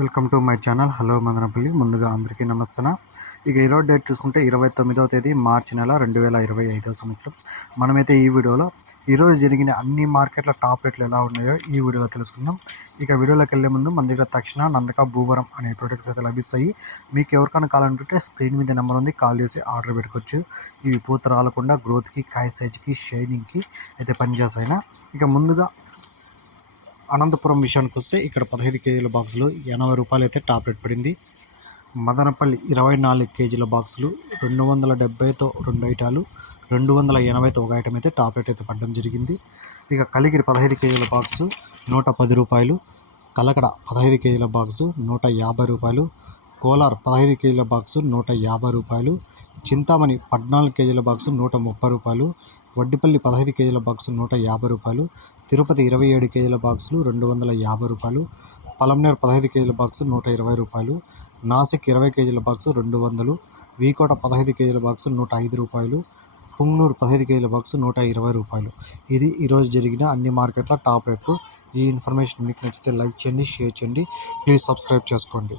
Welcome to my channel. Hello Madanapalle. ముందుగా అందరికీ నమస్తన? ఇక ఈరోజు డేట్ చూసుకుంటే ఇరవై తొమ్మిదవ తేదీ మార్చి నెల రెండు వేల ఇరవై ఐదవ సంవత్సరం. మనమైతే ఈ వీడియోలో ఈరోజు జరిగిన అన్ని మార్కెట్ల టాప్ రేట్లు ఎలా ఉన్నాయో ఈ వీడియోలో తెలుసుకుందాం. ఇక వీడియోలోకి వెళ్ళే ముందు మన దగ్గర తక్షణ నందక భూవరం అనే ప్రొడక్ట్స్ అయితే లభిస్తాయి. మీకు ఎవరికైనా కావాలనుకుంటే స్క్రీన్ మీద నెంబర్ ఉంది కాల్ చేసి ఆర్డర్ పెట్టుకోవచ్చు. ఇవి పూత రాలకుండా గ్రోత్కి కాయ సైజ్కి షైనింగ్కి అయితే పనిచేస్తాయినా ఇక ముందుగా అనంతపురం విషయానికి వస్తే ఇక్కడ పదహైదు కేజీల బాక్సులు ఎనభై రూపాయలు అయితే టాప్ రేట్ పడింది. మదనపల్లి ఇరవై నాలుగు కేజీల బాక్సులు రెండు వందల డెబ్బైతో రెండు ఐటాలు రెండు వందల ఎనభైతో ఒక ఐటమ్ అయితే టాప్ రేట్ అయితే పడడం జరిగింది. ఇక కలిగిరి పదహైదు కేజీల బాక్సు నూట పది రూపాయలు. కలకడ పదహైదు కేజీల బాక్సు నూట యాభై రూపాయలు. కోలార్ పదహైదు కేజీల బాక్సు నూట యాభై రూపాయలు చింతామణి పద్నాలుగు కేజీల బాక్సు నూట ముప్పై రూపాయలు వడ్డిపల్లి పదహైదు కేజీల బాక్సు నూట యాభై రూపాయలు తిరుపతి ఇరవై ఏడు కేజీల బాక్సులు రెండు వందల యాభై రూపాయలు పలంనేరు పదహైదు కేజీల బాక్సు నూట ఇరవై రూపాయలు నాసిక్ ఇరవై కేజీల బాక్సు రెండు వందలు వీకోట పదహైదు కేజీల బాక్సు నూట ఐదు రూపాయలు పుంగనూరు పదహైదు కేజీల బాక్సు నూట ఇరవై రూపాయలు. ఇది ఈరోజు జరిగిన అన్ని మార్కెట్ల టాప్ రేట్లు. ఈ ఇన్ఫర్మేషన్ మీకు నచ్చితే లైక్ చేయండి షేర్ చేయండి. ప్లీజ్ సబ్స్క్రైబ్ చేసుకోండి.